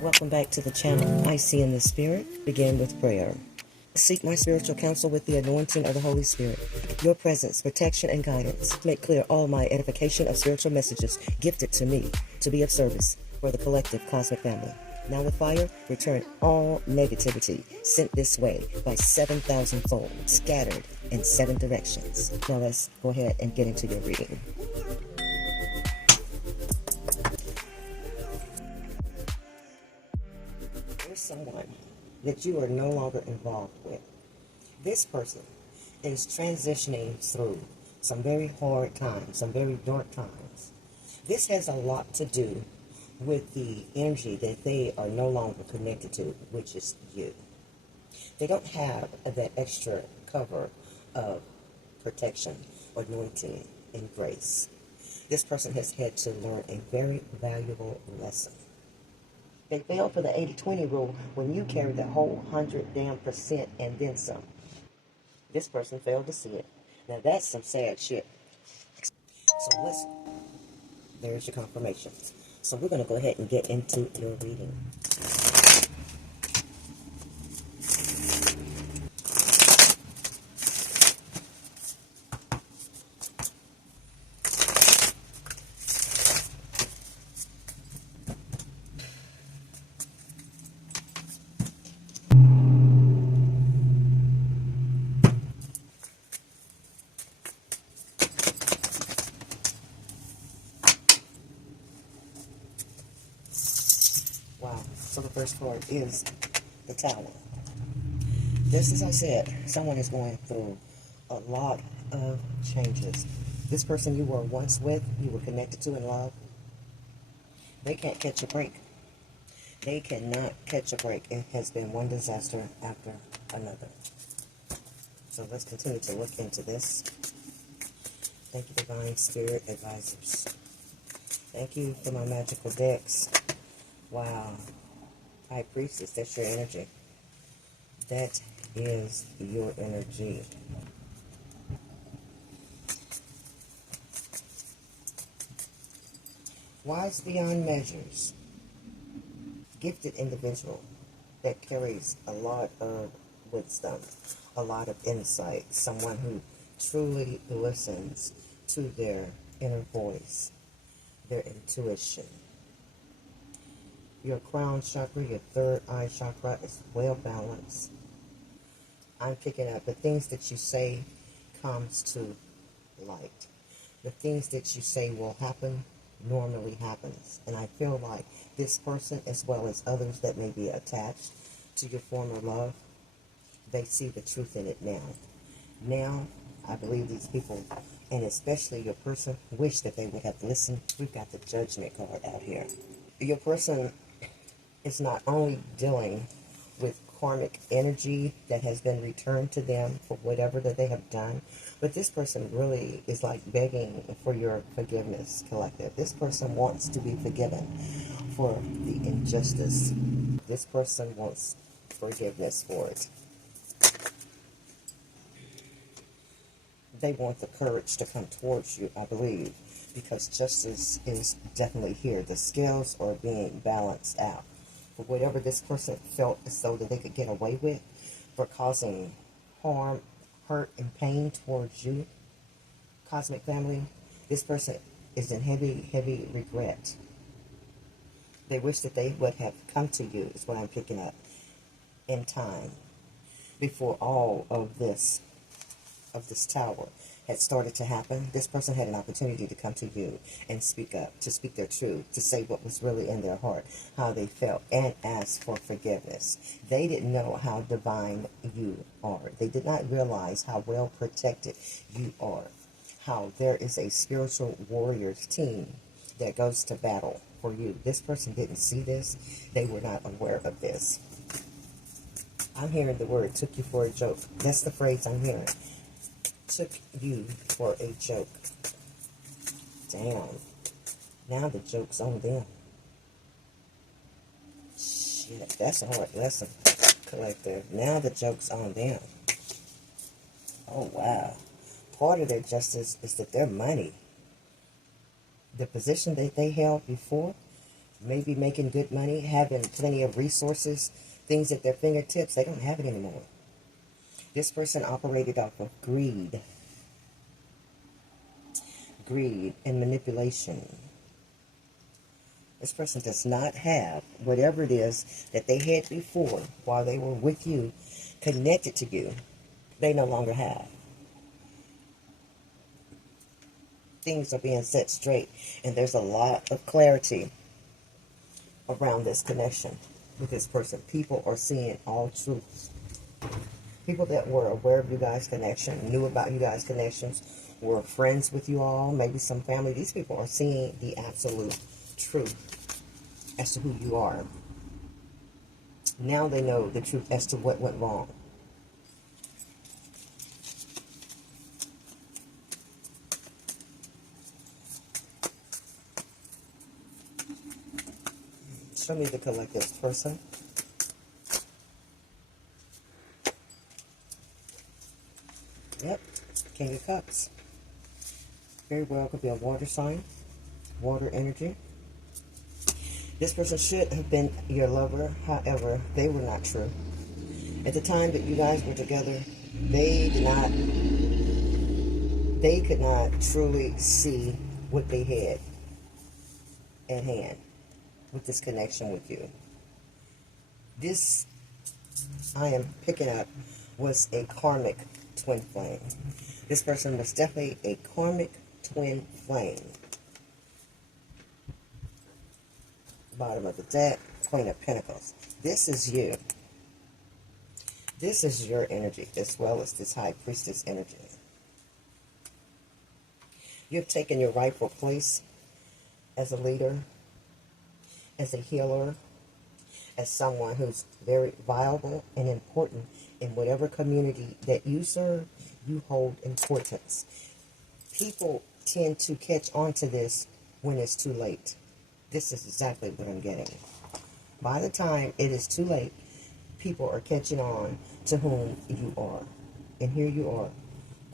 Welcome back to the channel. I see in the spirit. Begin with prayer. Seek my spiritual counsel with the anointing of the Holy Spirit. Your presence, protection, and guidance make clear all my edification of spiritual messages gifted to me to be of service for the collective cosmic family. Now with fire, return all negativity sent this way by 7,000-fold, scattered in 7 directions. Now let's go ahead and get into your reading. There's someone that you are no longer involved with. This person is transitioning through some very hard times, some very dark times. This has a lot to do with the energy that they are no longer connected to, which is you. They don't have that extra cover of protection, anointing, and grace. This person has had to learn a very valuable lesson. They failed for the 80-20 rule when you carry the whole 100% and then some. This person failed to see it. Now that's some sad shit. So there's your confirmation. So we're going to go ahead and get into your reading. Wow, so the first card is the Tower. Just as I said, someone is going through a lot of changes. This person you were once with, you were connected to in love, they can't catch a break. They cannot catch a break. It has been one disaster after another. So let's continue to look into this. Thank you, Divine Spirit Advisors. Thank you for my magical decks. Wow. High Priestess, that's your energy. That is your energy. Wise beyond measures. Gifted individual that carries a lot of wisdom, a lot of insight. Someone who truly listens to their inner voice, their intuition. Your crown chakra, your third eye chakra is well balanced. I'm picking up the things that you say comes to light. The things that you say will happen normally happens. And I feel like this person, as well as others that may be attached to your former love, they see the truth in it now. Now, I believe these people, and especially your person, wish that they would have listened. We've got the Judgment card out here. Your person is not only dealing with karmic energy that has been returned to them for whatever that they have done, but this person really is like begging for your forgiveness, collective. This person wants to be forgiven for the injustice. This person wants forgiveness for it. They want the courage to come towards you, I believe, because justice is definitely here. The scales are being balanced out. For whatever this person felt as though that they could get away with for causing harm, hurt, and pain towards you, cosmic family, this person is in heavy, heavy regret. They wish that they would have come to you, is what I'm picking up, in time, before all of this tower had started to happen. This person had an opportunity to come to you and speak up, to speak their truth, to say what was really in their heart, how they felt, and ask for forgiveness. They didn't know how divine you are. They did not realize how well protected you are, how there is a spiritual warriors team that goes to battle for you. This person didn't see this. They were not aware of this. I'm hearing the word, took you for a joke. That's the phrase I'm hearing. Took you for a joke. Damn. Now the joke's on them. Shit, that's a hard lesson, collective. Now the joke's on them. Oh, wow. part of their justice is that their money, the position that they held before, maybe making good money, having plenty of resources, things at their fingertips, they don't have it anymore. This person operated off of greed and manipulation. This person does not have whatever it is that they had before while they were with you, connected to you, they no longer have. Things are being set straight, and there's a lot of clarity around this connection with this person. People are seeing all truths. People that were aware of you guys' connection, knew about you guys' connections, were friends with you all, maybe some family. These people are seeing the absolute truth as to who you are. Now they know the truth as to what went wrong. Show me the collective person. Yep, King of Cups. Very well could be a water sign, water energy. This person should have been your lover, however, they were not true. At the time that you guys were together, they could not truly see what they had at hand with this connection with you. This, I am picking up, was a karmic twin flame. This person was definitely a karmic twin flame. Bottom of the deck, Queen of Pentacles. This is you. This is your energy, as well as this High Priestess energy. You've taken your rightful place as a leader, as a healer, as someone who's very viable and important in whatever community that you serve. You hold importance. People tend to catch on to this when it's too late. This is exactly what I'm getting. By the time it is too late, people are catching on to whom you are. And here you are,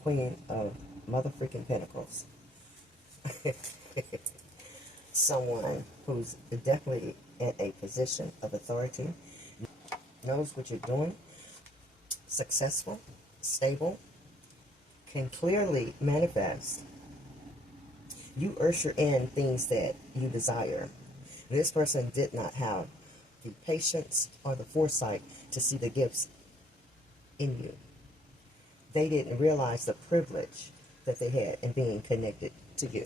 Queen of Mother-freaking Pentacles. Someone who's definitely in a position of authority, knows what you're doing, successful, stable, can clearly manifest. You usher in things that you desire. This person did not have the patience or the foresight to see the gifts in you. They didn't realize the privilege that they had in being connected to you.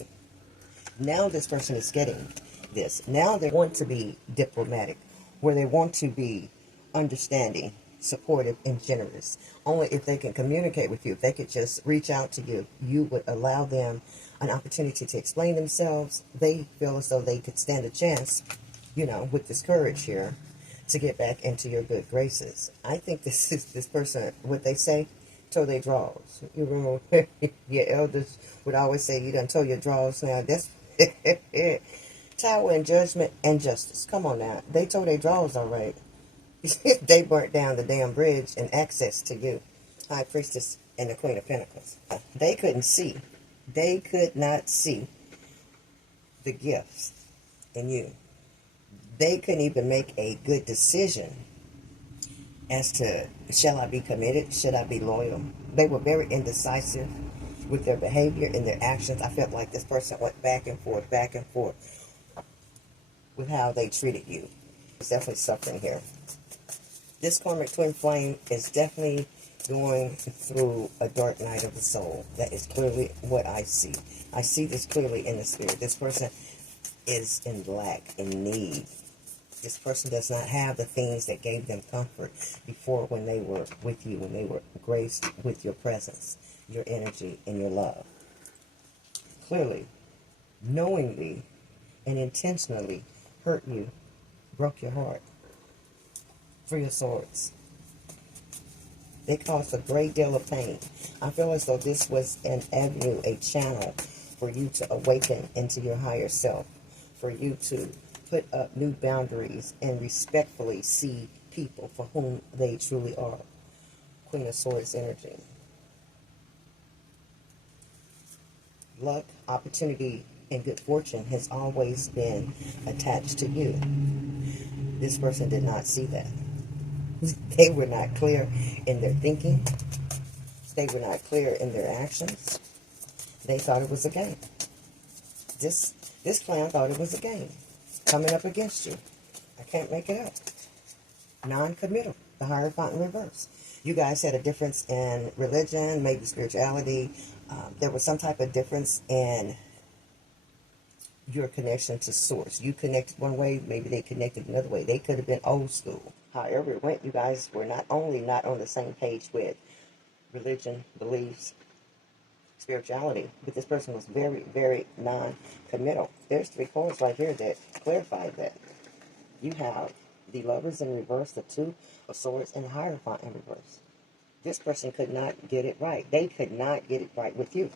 Now this person is getting this. Now they want to be diplomatic, where they want to be understanding, supportive, and generous. Only if they can communicate with you, if they could just reach out to you, you would allow them an opportunity to explain themselves. They feel as though they could stand a chance, you know, with this courage here, to get back into your good graces. I think this is this person, what they say, toe their draws. You remember your elders would always say, you done toe your draws now. That's Tower and judgment and justice. Come on now. They toe their draws all right. They burnt down the damn bridge and access to you. High Priestess and the Queen of Pentacles. They couldn't see. They could not see the gifts in you. They couldn't even make a good decision as to, shall I be committed? Should I be loyal? They were very indecisive with their behavior and their actions. I felt like this person went back and forth with how they treated you. There's definitely suffering here. This karmic twin flame is definitely going through a dark night of the soul. That is clearly what I see. I see this clearly in the spirit. This person is in lack, in need. This person does not have the things that gave them comfort before, when they were with you, when they were graced with your presence, your energy, and your love. Clearly, knowingly and intentionally hurt you, broke your heart. 3 of Swords. They caused a great deal of pain. I feel as though this was an avenue, a channel for you to awaken into your higher self, for you to put up new boundaries and respectfully see people for whom they truly are. Queen of Swords energy. Luck, opportunity, and good fortune has always been attached to you. This person did not see that. They were not clear in their thinking. They were not clear in their actions. They thought it was a game. This clown thought it was a game. Coming up against you. I can't make it up. Non-committal. The Hierophant in reverse. You guys had a difference in religion, maybe spirituality. There was some type of difference in your connection to source. You connected one way, maybe they connected another way. They could have been old school. However it went, you guys were not only not on the same page with religion, beliefs, spirituality, but this person was very, very non-committal. There's 3 cards right here that clarify that. You have the Lovers in reverse, the Two of Swords, and the Hierophant in reverse. This person could not get it right. They could not get it right with you.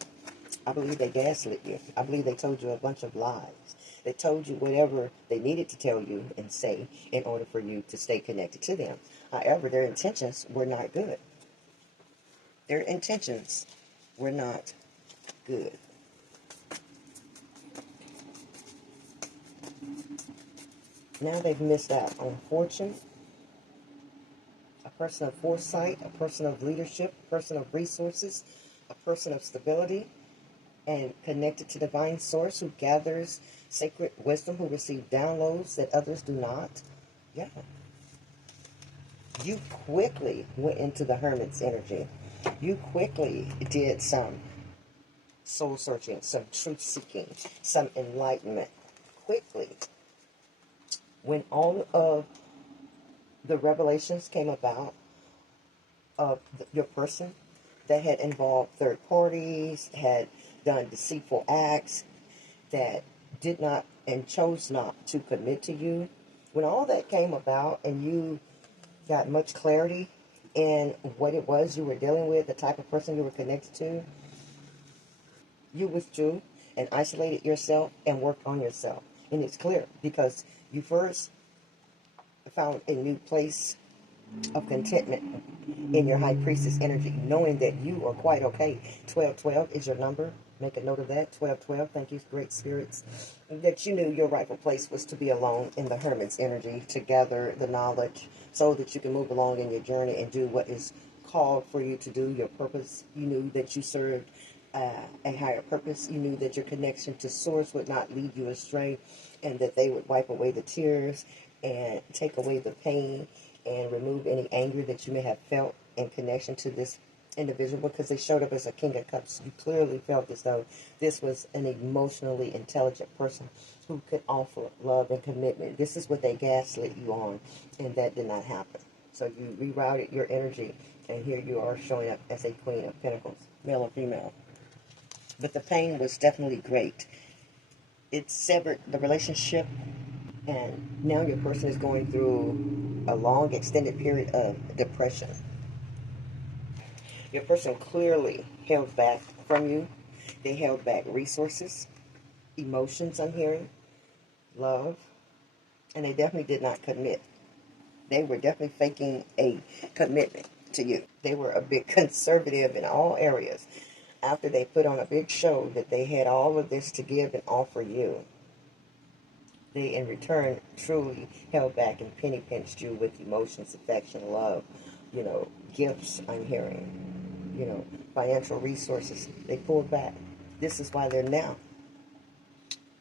I believe they gaslit you. I believe they told you a bunch of lies. They told you whatever they needed to tell you and say in order for you to stay connected to them. However, their intentions were not good. Their intentions were not good. Now they've missed out on fortune, a person of foresight, a person of leadership, a person of resources, a person of stability, and connected to divine source who gathers sacred wisdom, who receive downloads that others do not. Yeah. You quickly went into the Hermit's energy. You quickly did some soul searching, some truth seeking, some enlightenment. Quickly. When all of the revelations came about of your person that had involved third parties, had done deceitful acts, that did not and chose not to commit to you, when all that came about and you got much clarity in what it was you were dealing with, the type of person you were connected to, you withdrew and isolated yourself and worked on yourself. And it's clear because you first found a new place of contentment in your high priestess energy, knowing that you are quite okay. 1212 is your number. Make a note of that. 1212. Thank you, great spirits. That you knew your rightful place was to be alone in the Hermit's energy, to gather the knowledge so that you can move along in your journey and do what is called for you to do, your purpose. You knew that you served a higher purpose. You knew that your connection to source would not lead you astray, and that they would wipe away the tears and take away the pain and remove any anger that you may have felt in connection to this individual, because they showed up as a King of Cups. You clearly felt as though this was an emotionally intelligent person who could offer love and commitment. This is what they gaslit you on, and that did not happen. So you rerouted your energy, and here you are showing up as a Queen of Pentacles, male or female. But the pain was definitely great. It severed the relationship, and now your person is going through a long, extended period of depression. Your person clearly held back from you. They held back resources, emotions, I'm hearing, love, and they definitely did not commit. They were definitely faking a commitment to you. They were a bit conservative in all areas. After they put on a big show that they had all of this to give and offer you, they in return truly held back and penny pinched you with emotions, affection, love, gifts, I'm hearing, financial resources. They pulled back. This is why they're now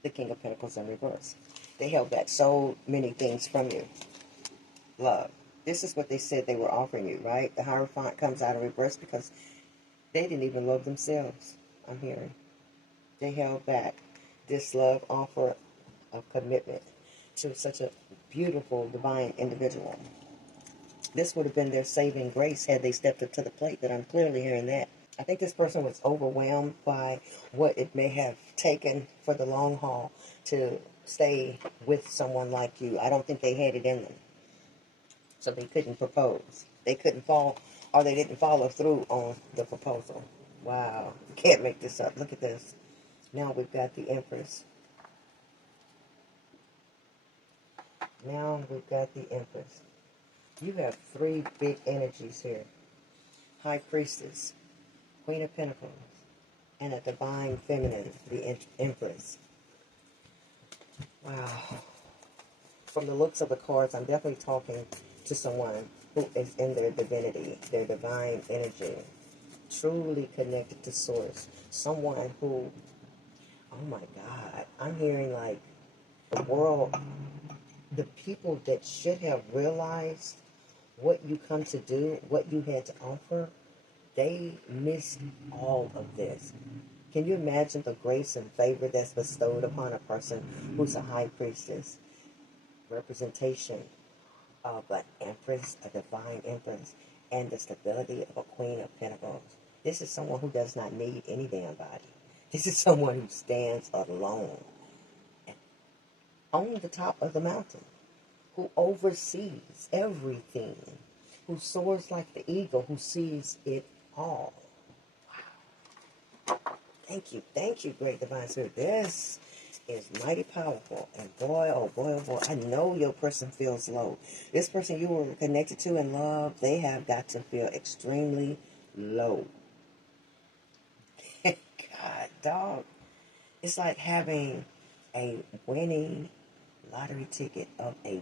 the King of Pentacles in reverse. They held back so many things from you. Love. This is what they said they were offering you, right? The Hierophant comes out in reverse because they didn't even love themselves, I'm hearing. They held back this love offer of commitment to such a beautiful, divine individual. This would have been their saving grace had they stepped up to the plate, but I'm clearly hearing that. I think this person was overwhelmed by what it may have taken for the long haul to stay with someone like you. I don't think they had it in them. So they couldn't propose. They couldn't or they didn't follow through on the proposal. Wow. You can't make this up. Look at this. Now we've got the Empress. Now we've got the Empress. You have 3 big energies here. High Priestess, Queen of Pentacles, and a divine feminine, the Empress. Wow. From the looks of the cards, I'm definitely talking to someone who is in their divinity, their divine energy, truly connected to source. Someone who, oh my God, I'm hearing like the world, the people that should have realized what you come to do, what you had to offer, they missed all of this. Can you imagine the grace and favor that's bestowed upon a person who's a high priestess? Representation of an empress, a divine empress, and the stability of a queen of pentacles. This is someone who does not need any damn body. This is someone who stands alone on the top of the mountain, who oversees everything, who soars like the eagle, who sees it all. Wow. Thank you, great divine spirit. This is mighty powerful. And boy, oh boy, oh boy, I know your person feels low. This person you were connected to and love, they have got to feel extremely low. God, dog. It's like having a winning lottery ticket of a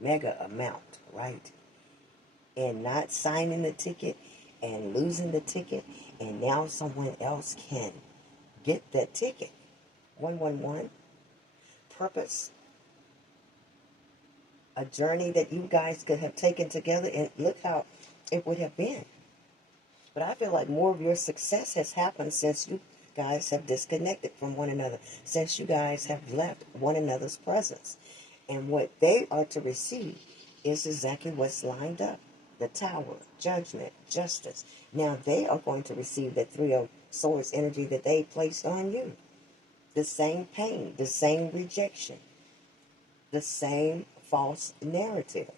mega amount, right? And not signing the ticket and losing the ticket, and now someone else can get that ticket. 111, purpose, a journey that you guys could have taken together, and look how it would have been. But I feel like more of your success has happened since you guys have disconnected from one another, since you guys have left one another's presence. And what they are to receive is exactly what's lined up. The Tower, judgment, justice. Now they are going to receive that Three of Swords energy that they placed on you. The same pain, the same rejection, the same false narrative.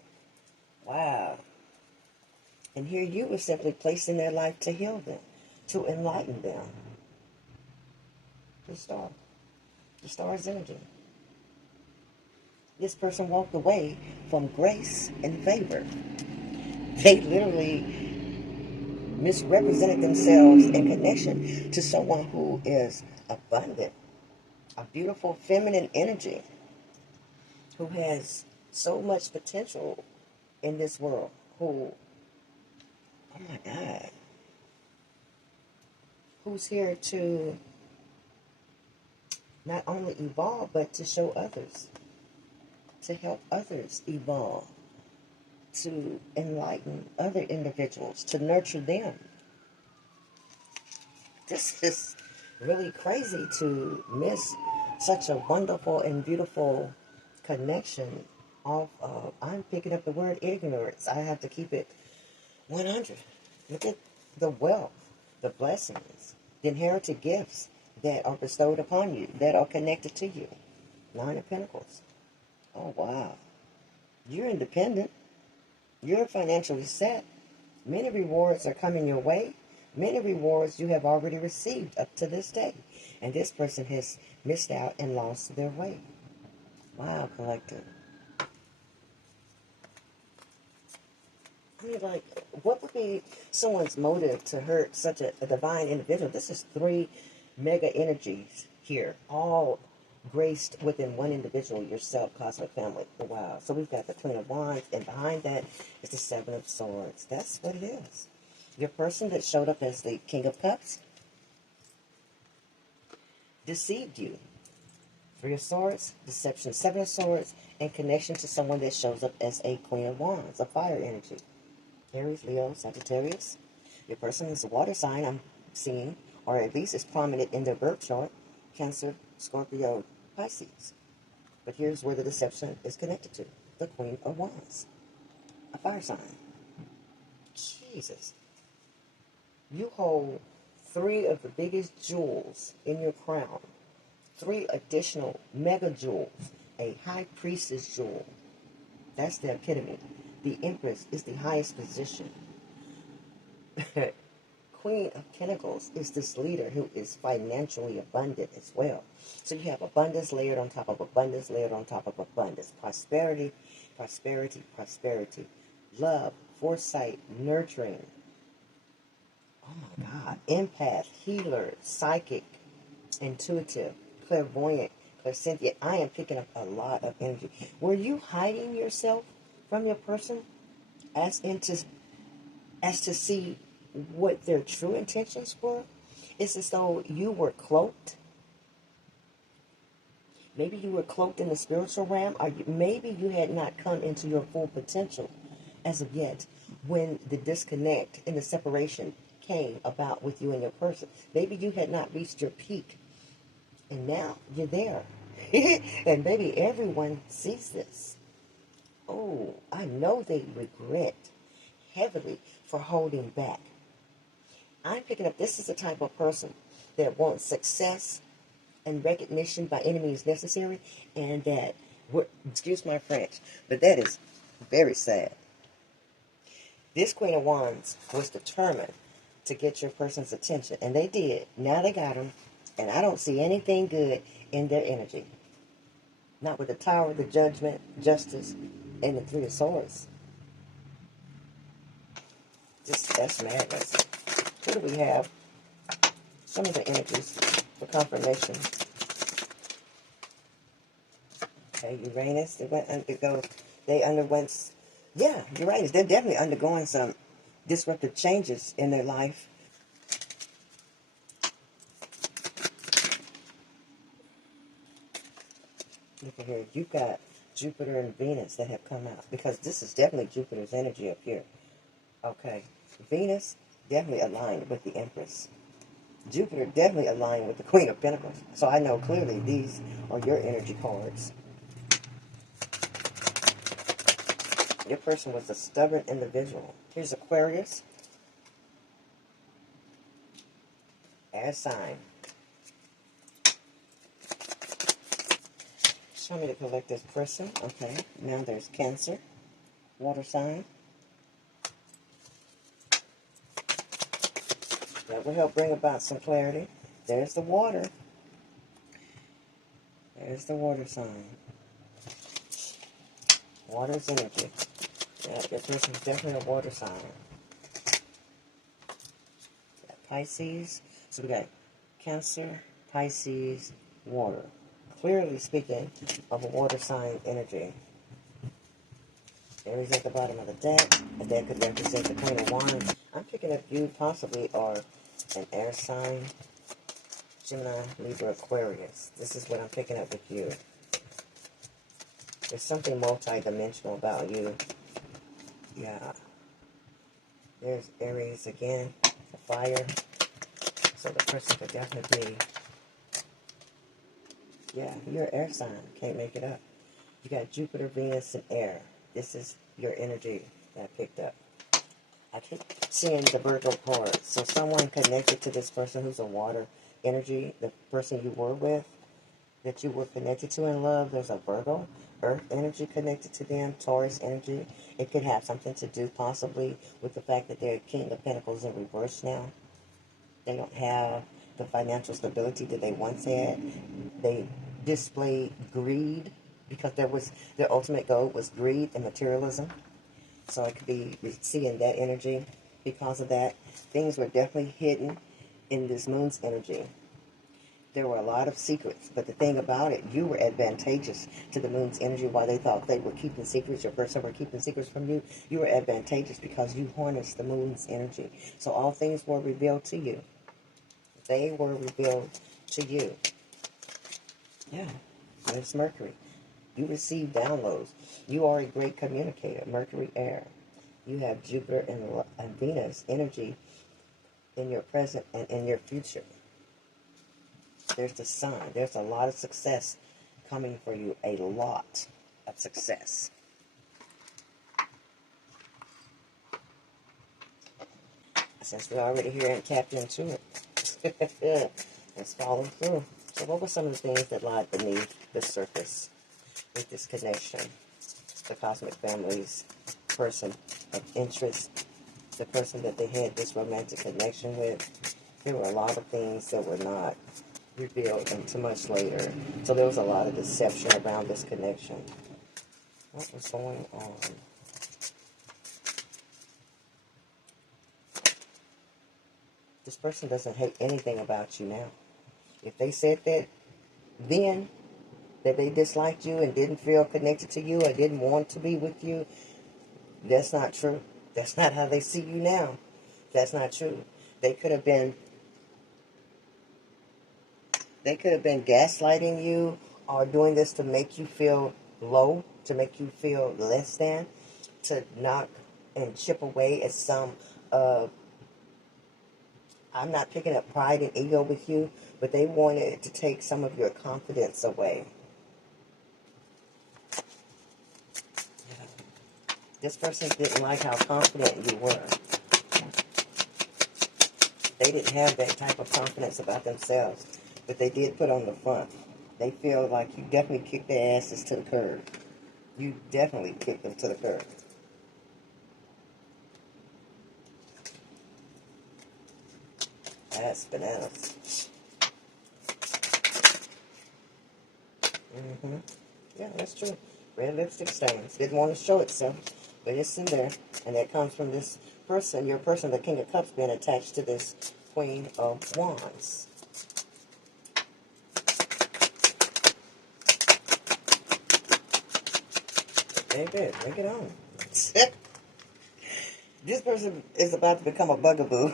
Wow. And here you were simply placed in their life to heal them, to enlighten them. The star. The star's energy. This person walked away from grace and favor. They literally misrepresented themselves in connection to someone who is abundant, a beautiful feminine energy, who has so much potential in this world, who, oh my God, who's here to not only evolve, but to show others, to help others evolve, to enlighten other individuals, to nurture them. This is really crazy to miss such a wonderful and beautiful connection off of, I'm picking up the word ignorance. I have to keep it 100. Look at the wealth, the blessings, the inherited gifts that are bestowed upon you, that are connected to you. Nine of Pentacles. Oh, wow. You're independent. You're financially set. Many rewards are coming your way. Many rewards you have already received up to this day. And this person has missed out and lost their way. Wow, collective. I mean, like, what would be someone's motive to hurt such a divine individual? This is three mega energies here, all graced within one individual, yourself, cosmic family. Wow. So we've got the Queen of Wands, and behind that is the Seven of Swords. That's what it is. Your person that showed up as the King of Cups deceived you. Three of Swords, deception, Seven of Swords, and connection to someone that shows up as a Queen of Wands, a fire energy. Aries, Leo, Sagittarius. Your person is a water sign, I'm seeing, or at least is prominent in their birth chart. Cancer, Scorpio, Pisces. But here's where the deception is connected to. The Queen of Wands. A fire sign. Jesus. You hold three of the biggest jewels in your crown. Three additional mega jewels. A high priestess jewel. That's the epitome. The Empress is the highest position. Queen of Pentacles is this leader who is financially abundant as well. So you have abundance layered on top of abundance, layered on top of abundance. Prosperity, prosperity, prosperity. Love, foresight, nurturing. Oh my God. Empath, healer, psychic, intuitive, clairvoyant, clairsentient. I am picking up a lot of energy. Were you hiding yourself from your person as to see what their true intentions were? It's as though you were cloaked. Maybe you were cloaked in the spiritual realm, or maybe you had not come into your full potential as of yet when the disconnect and the separation came about with you and your person. Maybe you had not reached your peak, and now you're there. And maybe everyone sees this. Oh, I know they regret heavily for holding back. I'm picking up this is the type of person that wants success and recognition by any means necessary, and that, excuse my French, but that is very sad. This Queen of Wands was determined to get your person's attention, and they did. Now they got him, and I don't see anything good in their energy. Not with the Tower, the Judgment, Justice, and the Three of Swords. That's madness. What do we have? Some of the energies for confirmation. Okay, Uranus, they underwent, yeah, Uranus, they're definitely undergoing some disruptive changes in their life. Look at here, you've got Jupiter and Venus that have come out, because this is definitely Jupiter's energy up here. Okay, Venus definitely aligned with the Empress. Jupiter definitely aligned with the Queen of Pentacles. So I know clearly these are your energy cards. Your person was a stubborn individual. Here's Aquarius. Air sign. Show me the collective person. Okay, now there's Cancer. Water sign. That will help bring about some clarity. There's the water. There's the water sign. Water's energy. Yeah, your person's definitely a water sign. Pisces. So we got Cancer, Pisces, water. Clearly speaking of a water sign energy. Aries at the bottom of the deck. The deck could represent the Queen of Wands. I'm picking up you possibly are an air sign. Gemini, Libra, Aquarius. This is what I'm picking up with you. There's something multi-dimensional about you. Yeah. There's Aries again. The fire. So the person could definitely be, yeah, you're an air sign. Can't make it up. You got Jupiter, Venus, and air. This is your energy that I picked up. I keep seeing the Virgo card. So someone connected to this person who's a water energy, the person you were with, that you were connected to in love, there's a Virgo, earth energy connected to them, Taurus energy. It could have something to do possibly with the fact that they're King of Pentacles in reverse now. They don't have the financial stability that they once had. They displayed greed because their ultimate goal was greed and materialism. So I could be seeing that energy because of that. Things were definitely hidden in this moon's energy. There were a lot of secrets, but the thing about it, you were advantageous to the moon's energy. While they thought they were keeping secrets, your person were keeping secrets from you, you were advantageous because you harnessed the moon's energy. So all things were revealed to you. They were revealed to you. Yeah, there's Mercury. You receive downloads. You are a great communicator. Mercury, air. You have Jupiter and Venus energy in your present and in your future. There's the sun. There's a lot of success coming for you. A lot of success. Since we're already here and tapped into it, let's follow through. So what were some of the things that lied beneath the surface with this connection? The cosmic family's person of interest, the person that they had this romantic connection with. There were a lot of things that were not revealed until much later. So there was a lot of deception around this connection. What was going on? This person doesn't hate anything about you now. If they said that then, that they disliked you and didn't feel connected to you or didn't want to be with you, that's not true. That's not how they see you now. That's not true. They could have been gaslighting you or doing this to make you feel low, to make you feel less than, to knock and chip away at some I'm not picking up pride and ego with you, but they wanted to take some of your confidence away. This person didn't like how confident you were. They didn't have that type of confidence about themselves, but they did put on the front. They feel like you definitely kicked their asses to the curb. You definitely kicked them to the curb. That's bananas. Yeah, that's true. Red lipstick stains. Didn't want to show itself, but it's in there. And that comes from this person, your person, the King of Cups, being attached to this Queen of Wands. Baby, bring it on. This person is about to become a bugaboo.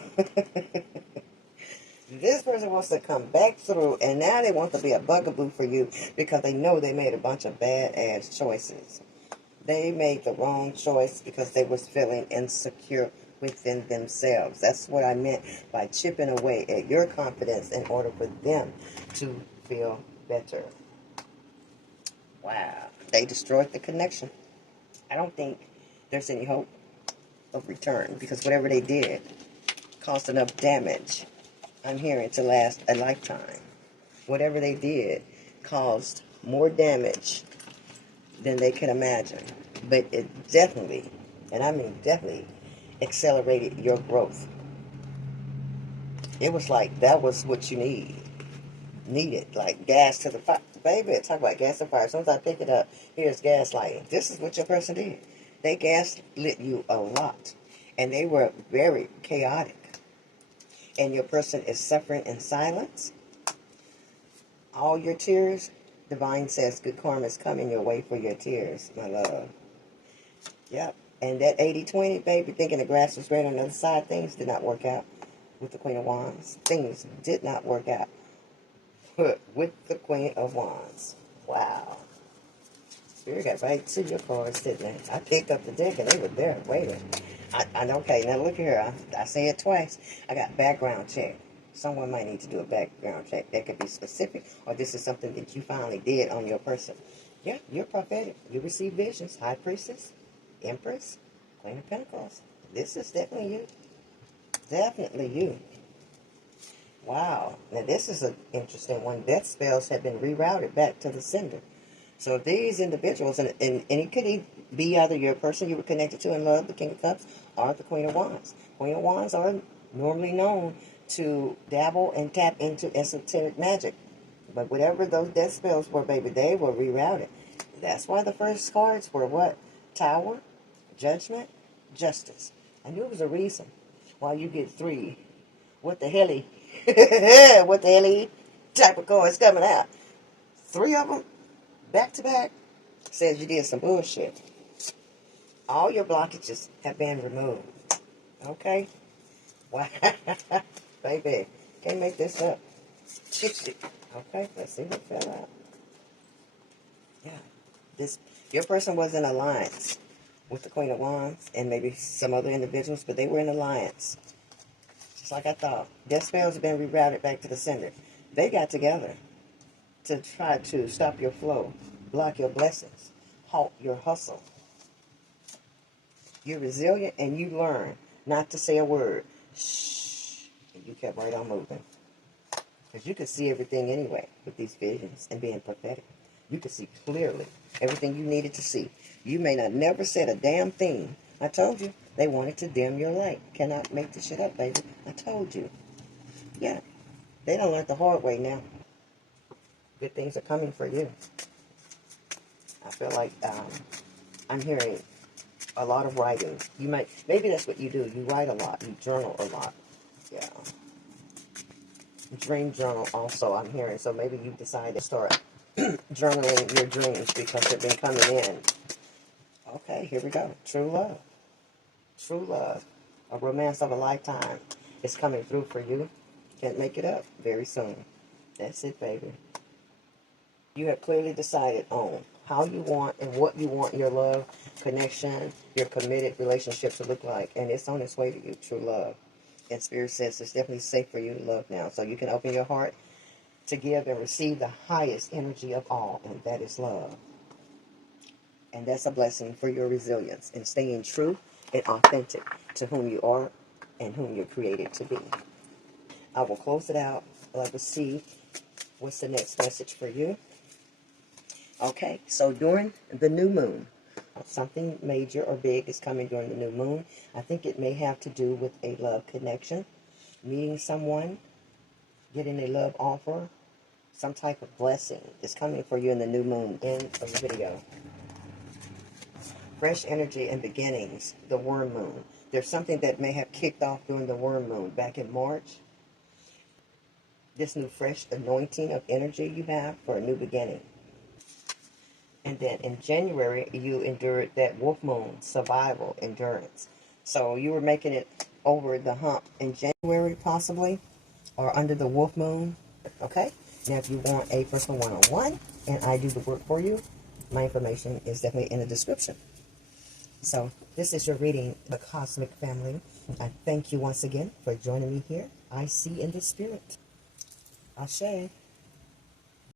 This person wants to come back through, and now they want to be a bugaboo for you because they know they made a bunch of bad-ass choices. They made the wrong choice because they was feeling insecure within themselves. That's what I meant by chipping away at your confidence in order for them to feel better. Wow. They destroyed the connection. I don't think there's any hope of return because whatever they did caused enough damage, I'm hearing, to last a lifetime. Whatever they did caused more damage than they can imagine. But it definitely, and I mean definitely, accelerated your growth. It was like that was what you needed, like gas to the fire. Baby, talk about gas to the fire. As soon as I pick it up, here's gaslighting. This is what your person did. They gaslit you a lot. And they were very chaotic. And your person is suffering in silence. All your tears, Devine says good karma is coming your way for your tears, my love. Yep. And that 80-20, baby, thinking the grass was greener on the other side, things did not work out with the Queen of Wands. Things did not work out with the Queen of Wands. Wow. Spirit got right to your cards, didn't they? I picked up the deck and they were there waiting. Okay, now look here. I say it twice. I got background check. Someone might need to do a background check. That could be specific, or this is something that you finally did on your person. Yeah, you're prophetic. You receive visions. High Priestess, Empress, Queen of Pentacles. This is definitely you. Definitely you. Wow. Now this is an interesting one. Death spells have been rerouted back to the sender. So these individuals, and it could be either your person you were connected to in love, the King of Cups, or the Queen of Wands. Queen of Wands are normally known to dabble and tap into esoteric magic. But whatever those death spells were, baby, they were rerouted. That's why the first cards were what? Tower, Judgment, Justice. I knew it was a reason why you get three. What the hell? What the hell type of cards coming out? Three of them, back to back, says you did some bullshit. All your blockages have been removed. Okay? Wow. Baby, can't make this up. Okay, let's see what fell out. Yeah. Your person was in alliance with the Queen of Wands and maybe some other individuals, but they were in alliance. Just like I thought. Death spells have been rerouted back to the sender. They got together to try to stop your flow, block your blessings, halt your hustle. You're resilient and you learn not to say a word. Shh. And you kept right on moving. Because you could see everything anyway with these visions and being prophetic. You could see clearly everything you needed to see. You may not never said a damn thing. I told you. They wanted to dim your light. Cannot make this shit up, baby. I told you. Yeah. They don't learn the hard way now. Good things are coming for you. I feel like I'm hearing a lot of writing. Maybe that's what you do. You write a lot. You journal a lot. Yeah. dream journal also, I'm hearing. So maybe you decided to start journaling your dreams because they've been coming in. Okay, here we go. True love. True love. A romance of a lifetime is coming through for you. Can't make it up very soon. That's it, baby. You have clearly decided on how you want and what you want your love, connection, your committed relationship to look like. And it's on its way to you, true love. And Spirit says it's definitely safe for you to love now. So you can open your heart to give and receive the highest energy of all, and that is love. And that's a blessing for your resilience and staying true and authentic to whom you are and whom you're created to be. I will close it out. Let us see what's the next message for you. Okay, so during the new moon, something major or big is coming during the new moon. I think it may have to do with a love connection, meeting someone, getting a love offer, some type of blessing is coming for you in the new moon. End of the video. Fresh energy and beginnings, the worm moon. There's something that may have kicked off during the worm moon back in March. This new fresh anointing of energy you have for a new beginning. And then in January, you endured that wolf moon, survival, endurance. So you were making it over the hump in January, possibly, or under the wolf moon. Okay? Now, if you want a personal one-on-one, and I do the work for you, my information is definitely in the description. So this is your reading, the Cosmic Family. I thank you once again for joining me here. I see in the spirit. Ashe.